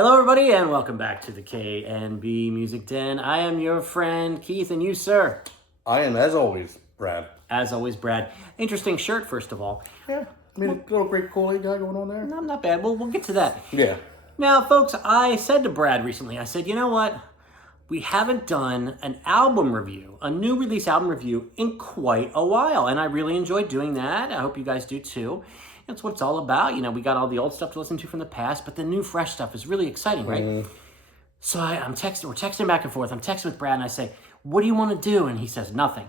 Hello, everybody, and welcome back to the K&B Music Den. I am your friend, Keith, and you, sir? I am, as always, Brad. As always, Brad. Interesting shirt, first of all. Yeah, I mean, a little great Kool-Aid guy going on there. No, not bad. We'll get to that. Yeah. Now, folks, I said to Brad recently, I said, you know what? We haven't done an album review, a new release album review, in quite a while, and I really enjoyed doing that. I hope you guys do, too. That's what it's all about. You know, we got all the old stuff to listen to from the past, but the new, fresh stuff is really exciting, right? So we're texting back and forth. I'm texting with Brad, and I say, what do you want to do? And he says, nothing.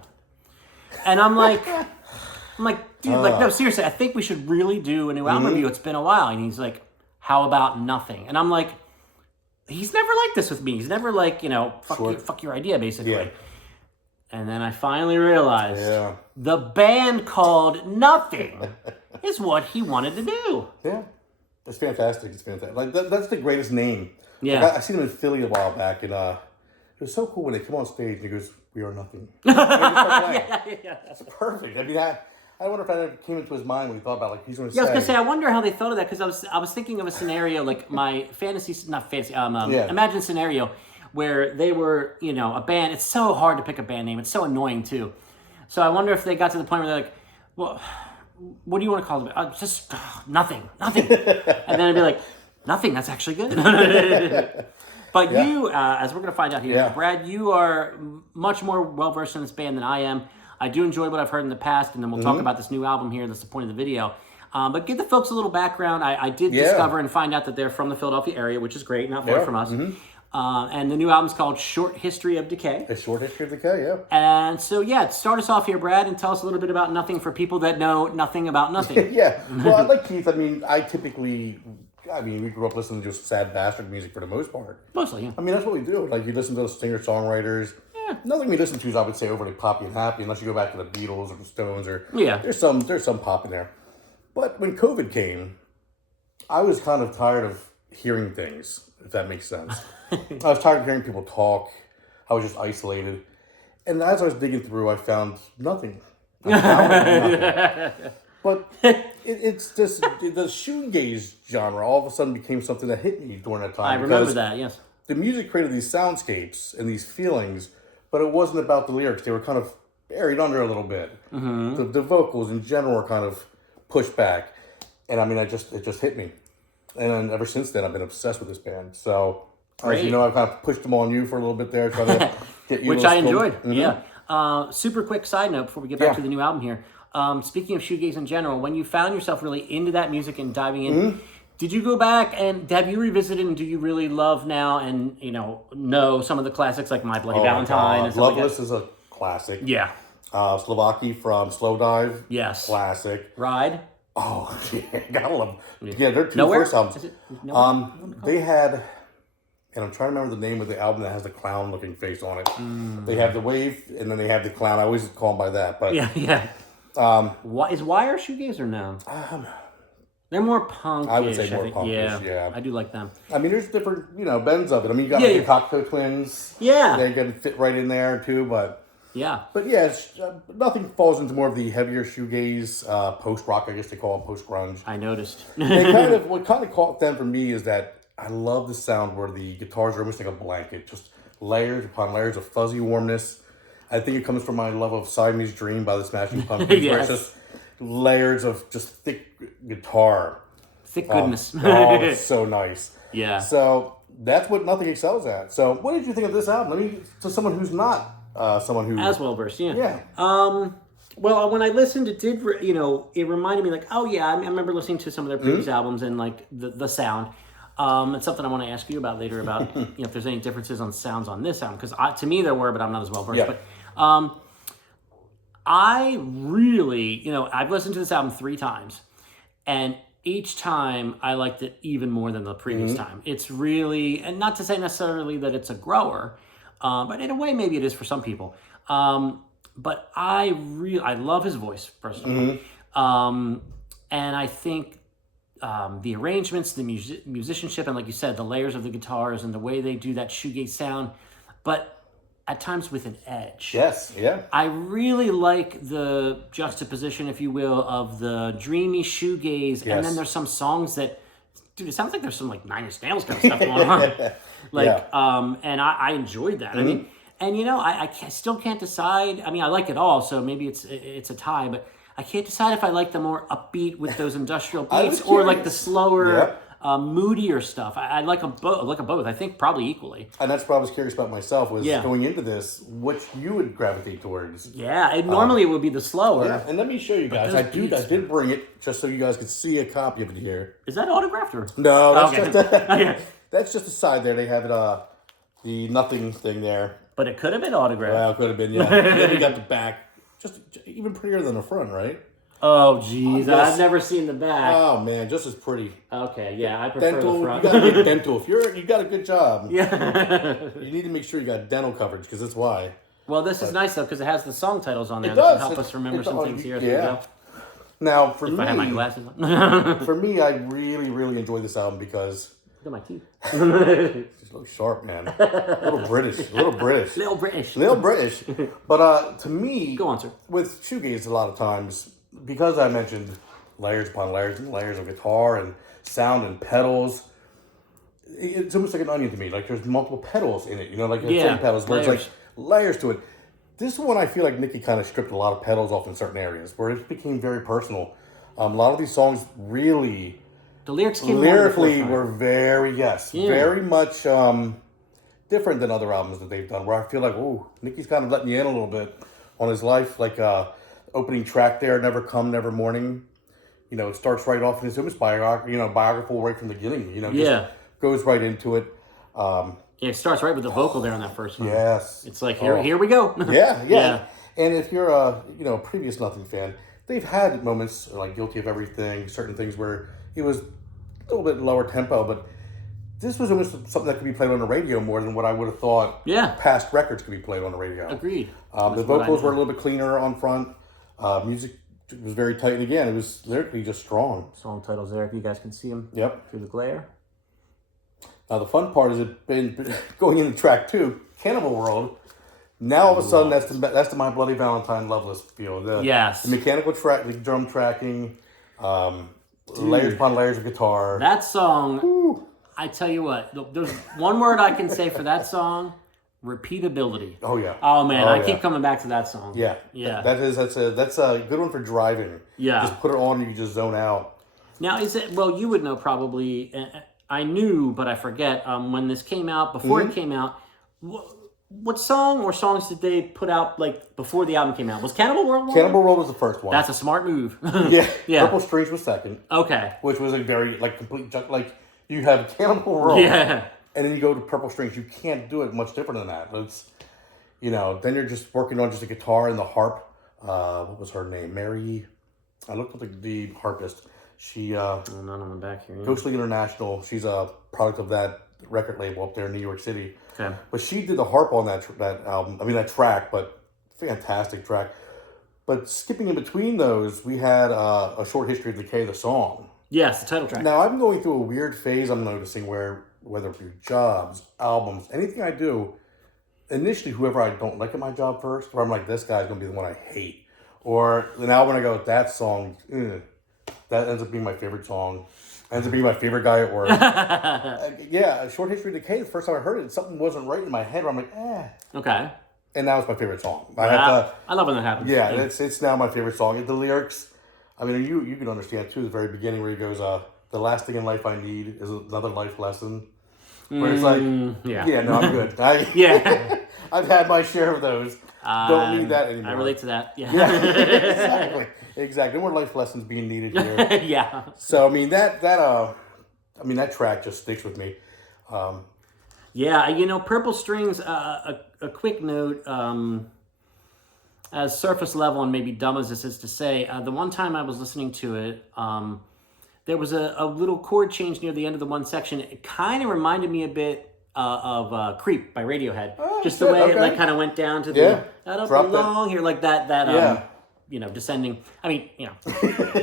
And I'm like, dude, no, seriously, I think we should really do a new album review. It's been a while. And he's like, how about nothing? And I'm like, he's never like this with me. He's never like, fuck your idea, basically. Yeah. And then I finally realized the band called Nothing is what he wanted to do. Yeah. It's fantastic. It's fantastic. Like, that's the greatest name. Yeah. Like, I seen him in Philly a while back, and it was so cool when they come on stage and he goes, we are nothing. Yeah. That's perfect. I mean, I wonder if that ever came into his mind when he thought about, like, he's going to say. Yeah, I was going to say, I wonder how they thought of that, because I was thinking of a scenario, like my imagine scenario where they were, a band. It's so hard to pick a band name. It's so annoying, too. So I wonder if they got to the point where they're like, well, what do you want to call it? Just nothing. And then I'd be like, nothing, that's actually good. But you, as we're going to find out here, Brad, you are much more well-versed in this band than I am. I do enjoy what I've heard in the past, and then we'll talk about this new album here. That's the point of the video. But give the folks a little background. I did discover and find out that they're from the Philadelphia area, which is great, not far from us. And the new album's called Short History of Decay. A Short History of Decay, yeah. And so, start us off here, Brad, and tell us a little bit about Nothing for people that know nothing about nothing. Yeah. Well, like Keith, we grew up listening to just sad bastard music for the most part. Mostly, yeah. I mean, that's what we do. Like, you listen to those singer-songwriters. Yeah. Nothing we listen to is, I would say, overly poppy and happy, unless you go back to the Beatles or the Stones, or there's some pop in there. But when COVID came, I was kind of tired of hearing things, if that makes sense. I was tired of hearing people talk. I was just isolated. And as I was digging through, I found nothing. But it's just the shoegaze genre all of a sudden became something that hit me during that time. I remember that, yes. The music created these soundscapes and these feelings, but it wasn't about the lyrics. They were kind of buried under a little bit. The vocals in general were kind of pushed back. And I mean, it just hit me. And then ever since then, I've been obsessed with this band. So, as you know, I've kind of pushed them on you for a little bit there, trying to get you which I enjoyed, super quick side note before we get back to the new album here. Speaking of shoegaze in general, when you found yourself really into that music and diving in, did you go back and have you revisited and do you really love now and, know some of the classics like My Bloody Valentine and stuff Loveless is a classic. Yeah. Slovaki from Slow Dive. Yes. Classic. Ride. Oh, yeah, gotta love them. Yeah, their two Nowhere? first albums. Is it Nowhere? They had, and I'm trying to remember the name of the album that has the clown-looking face on it. They have the wave, and then they have the clown. I always call them by that. But is Wire shoegaze or no? They're more punk. I would say more punkish. Yeah, I do like them. I mean, there's different, bends of it. I mean, you got the Cocteau Twins. Yeah, they're gonna fit right in there too. But it's, nothing falls into more of the heavier shoegaze, post rock. I guess they call it post grunge. I noticed. What kind of caught them for me is that I love the sound where the guitars are almost like a blanket, just layers upon layers of fuzzy warmness. I think it comes from my love of Siamese Dream by the Smashing Pumpkins, where it's just layers of just thick guitar. Thick goodness. It's so nice. Yeah. So that's what Nothing excels at. So what did you think of this album? To someone who's not someone who... As well versed, Yeah. Well, when I listened, it did, it reminded me like, oh yeah, I remember listening to some of their previous albums and like the sound. It's something I want to ask you about later about if there's any differences on sounds on this sound, because to me there were, but I'm not as well versed. Yeah. But I really, I've listened to this album 3 times, and each time I liked it even more than the previous time. It's really, and not to say necessarily that it's a grower, but in a way maybe it is for some people. But I love his voice, first of all. And I think the arrangements, the musicianship, and like you said, the layers of the guitars and the way they do that shoegaze sound, but at times with an edge. Yes, yeah. I really like the juxtaposition, if you will, of the dreamy shoegaze, and then there's some songs that dude, it sounds like there's some like Nine Inch Nails kind of stuff going on. Like, and I enjoyed that. I mean, and still can't decide. I mean, I like it all, so maybe it's a tie, but I can't decide if I like the more upbeat with those industrial beats or like the slower, moodier stuff. I like them both. I like them both. I think probably equally. And that's what I was curious about myself was going into this, which you would gravitate towards. Yeah, normally it would be the slower. Yeah, and let me show you guys. I did bring it just so you guys could see a copy of it here. Is that autographed or? No, that's that's just the side there. They have it, the nothing thing there. But it could have been autographed. Well, it could have been, yeah. And then you got the back. Just even prettier than the front, right? Oh, jeez. I've never seen the back. Oh, man. Just as pretty. Okay, yeah. I prefer dental, the front. You got to get dental. If you got a good job. Yeah. You need to make sure you got dental coverage, because that's why. Well, this is nice, though, because it has the song titles on there. It that does. can help us remember some things here. Yeah. Now, for me... If I have my glasses on. For me, I really, really enjoy this album because... Look at my teeth. It's a little sharp, man. A little British. Little British. But to me, go on, sir. With shoegaze, a lot of times, because I mentioned layers upon layers and layers of guitar and sound and pedals, it's almost like an onion to me. Like there's multiple pedals in it, like certain pedals where it's like layers to it. This one, I feel like Nicky kind of stripped a lot of pedals off in certain areas where it became very personal. A lot of these songs really... The lyrics came lyrically were very much different than other albums that they've done. Where I feel like, oh, Nicky's kind of letting you in a little bit on his life. Like opening track there, "Never Come, Never Morning." It starts right off in his almost biographical right from the beginning. Just goes right into it. It starts right with the vocal there on that first one. Yes, it's like here we go. yeah. And if you're a previous Nothing fan, they've had moments like "Guilty of Everything," certain things where it was a little bit lower tempo, but this was almost something that could be played on the radio more than what I would have thought past records could be played on the radio. Agreed. The vocals were a little bit cleaner on front. Music was very tight, and again, it was lyrically just strong. Song titles there, if you guys can see them through the glare. Now, the fun part is been going into track 2, Cannibal World. Now, all of a sudden, that's the My Bloody Valentine Loveless feel. The mechanical track, the drum tracking, layers upon layers of guitar. That song, I tell you what, there's one word I can say for that song: repeatability. Oh yeah. Oh man, I keep coming back to that song. Yeah. That's a good one for driving. Yeah. Just put it on and you just zone out. Now, is it? Well, you would know probably. I knew, but I forget. When this came out, before it came out, what song or songs did they put out like before the album came out? Was Cannibal World one? Cannibal World was the first one. That's a smart move. Yeah. Purple Strings was second. Okay. Which was a very complete you have Cannibal World. Yeah. And then you go to Purple Strings. You can't do it much different than that. It's then you're just working on just a guitar and the harp. What was her name? Mary. I looked up the harpist. She not on the back here. Ghostly International. She's a product of that record label up there in New York City. Okay. But she did the harp on that album. I mean that track, but fantastic track. But skipping in between those, we had a short history of Decay, the song. Yes, the title track. Now I'm going through a weird phase. I'm noticing where whether through jobs, albums, anything I do, initially whoever I don't like at my job first, or I'm like, this guy's gonna be the one I hate, or now when I go that song, that ends up being my favorite song. Ends up being my favorite guy at work. A Short History of Decay, the first time I heard it, something wasn't right in my head where I'm like, Okay. And now it's my favorite song. I love when that happens. Yeah, it's now my favorite song. The lyrics, I mean, you can understand too, the very beginning where he goes, the last thing in life I need is another life lesson. Where it's like, no, I'm good. I've had my share of those. Don't need that anymore. I relate to that. Yeah. Exactly. No more life lessons being needed here. So I mean that track just sticks with me. Purple Strings. A quick note. As surface level and maybe dumb as this is to say, the one time I was listening to it, there was a little chord change near the end of the one section. It kind of reminded me a bit of "Creep" by Radiohead. Just the way it kind of went down to the I don't belong here, like that. Descending. I mean,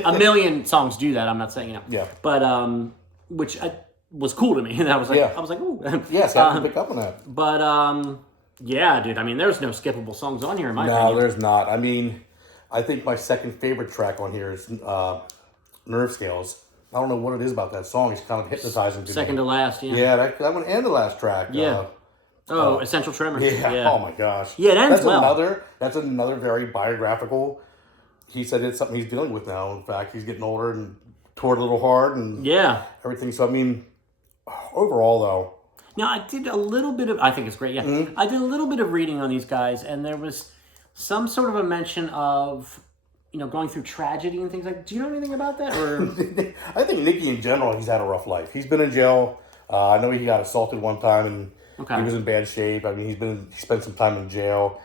a million songs do that. I'm not saying but which was cool to me. And I was like, ooh. Yes, I can pick up on that. But dude. I mean, there's no skippable songs on here in my opinion. No, there's not. I mean, I think my second favorite track on here is Nerve Scales. I don't know what it is about that song. It's kind of hypnotizing to me. Second to last, yeah. Yeah, that one and the last track. Yeah. Essential Tremors. Yeah. Oh my gosh. Yeah, it ends well. That's another very biographical. He said it's something he's dealing with now. In fact, he's getting older and toured a little hard and everything. So I mean, overall though. Now I did a little bit of. I think it's great. Yeah, I did a little bit of reading on these guys, and there was some sort of a mention of going through tragedy and things like. Do you know anything about that? Or I think Nicky in general, he's had a rough life. He's been in jail. I know he got assaulted one time and. He was in bad shape. I mean, he spent some time in jail.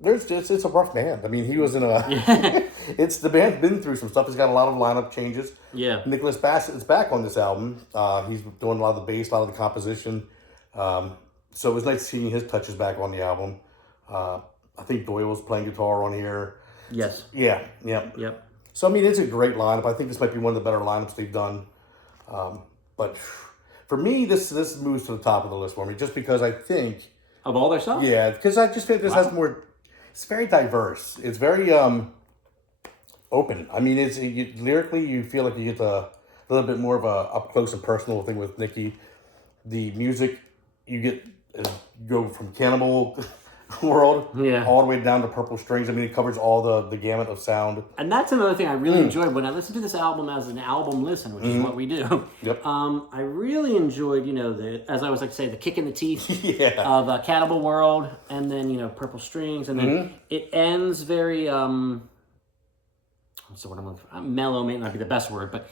It's a rough band. I mean, he was in a. The band's been through some stuff. He's got a lot of lineup changes. Yeah. Nicholas Bassett is back on this album. He's doing a lot of the bass, a lot of the composition. So it was nice seeing his touches back on the album. I think Doyle was playing guitar on here. Yes. Yeah. Yep. So I mean, it's a great lineup. I think this might be one of the better lineups they've done. But. For me, this moves to the top of the list for me, just because I think... Of all their songs? Yeah, because I just think this has more... It's very diverse. It's very open. I mean, lyrically, you feel like you get a little bit more of a up-close and personal thing with Nicky. The music, you go from Cannibal World all the way down to Purple Strings. I mean, it covers all the gamut of sound. And that's another thing I really enjoyed when I listened to this album as an album listen, which is what we do. Yep. I really enjoyed, as I always like to say, the kick in the teeth of Cannibal World, and then, Purple Strings, and then it ends very, what's the word I'm looking for? Mellow may not be the best word, but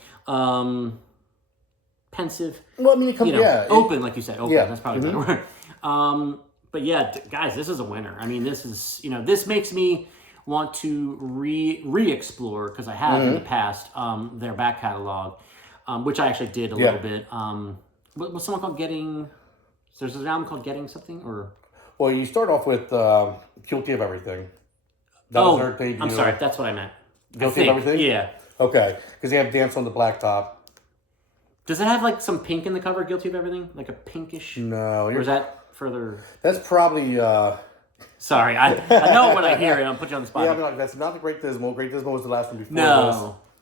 pensive. Well, I mean, open, like you said. Open, that's probably a better word. But yeah, guys, this is a winner. I mean, this is, this makes me want to re-explore, because I have in the past, their back catalog, which I actually did a little bit. What's someone called Getting, there's an album called Getting something, or? Well, you start off with Guilty of Everything. That was their debut. I'm sorry, that's what I meant. Guilty of Everything? Yeah. Okay, because they have Dance on the Blacktop. Does it have like some pink in the cover, Guilty of Everything? Like a pinkish? No. Or is that further? That's probably... Sorry, I know when I hear it, I'll put you on the spot. Yeah, that's not the Great Dismal. Great Dismal was the last one before this.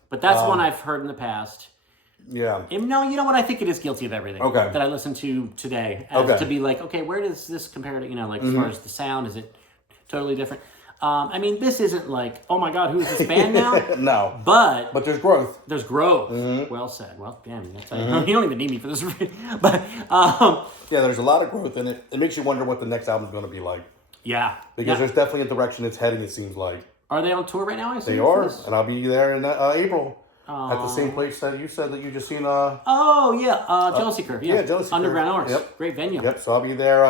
But that's one I've heard in the past. Yeah. No, you know what? I think it is Guilty of Everything. Okay. That I listened to today. To be like, okay, where does this compare to, as far as the sound? Is it totally different? I mean, this isn't like, oh my God, who's this band now? No. But there's growth. There's growth. Well said. Well, damn, you don't even need me for this. But yeah, there's a lot of growth in it. It makes you wonder what the next album's going to be like. Yeah. Because there's definitely a direction it's heading, it seems like. Are they on tour right now? They are, and I'll be there in April. At the same place that you said that you just seen. Jealousy Curve. Yeah, Jealousy Underground Curve. Arts. Yep. Great venue. Yep. So I'll be there.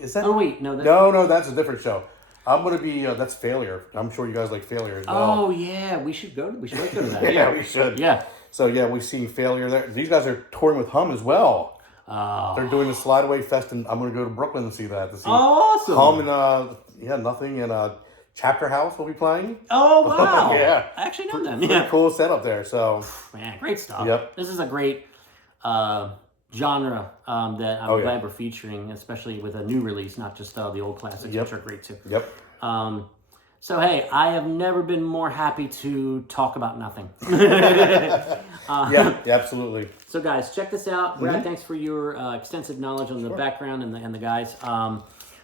Is that? Oh wait, no. No, that's a different show. I'm gonna be. That's Failure. I'm sure you guys like Failure as well. Oh yeah, we should go to that. Yeah, we should. Yeah. So yeah, we've seen Failure there. These guys are touring with Hum as well. They're doing the Slide Away Fest, and I'm gonna go to Brooklyn to see that. Awesome. Hum and Nothing and Chapter House will be playing. Oh wow! Yeah, I actually know them. Pretty cool setup there. So man, great stuff. Yep. This is a great genre that I'm glad we're featuring, especially with a new release, not just the old classics, which are great too. Yep. So hey, I have never been more happy to talk about nothing. Yeah, absolutely. So guys, check this out. Brad, thanks for your extensive knowledge on the background and the guys.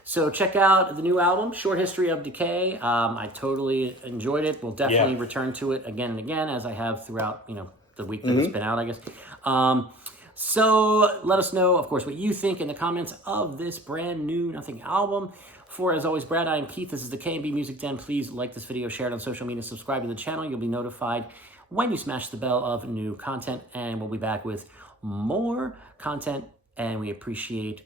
So check out the new album, Short History of Decay. I totally enjoyed it. We'll definitely return to it again and again, as I have throughout the week that it's been out, I guess. So let us know, of course, what you think in the comments of this brand new Nothing album. For, as always, Brad, I am Keith. This is the K&B Music Den. Please like this video, share it on social media, subscribe to the channel. You'll be notified when you smash the bell of new content, and we'll be back with more content, and we appreciate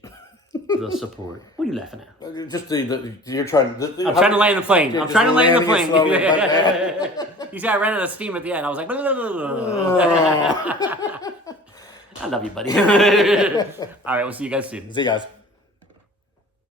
the support. What are you laughing at? Just you're trying. I'm trying to land the plane. I'm trying to land the plane. You see, I ran out of steam at the end. I was like, I love you, buddy. All right, we'll see you guys soon. See you guys.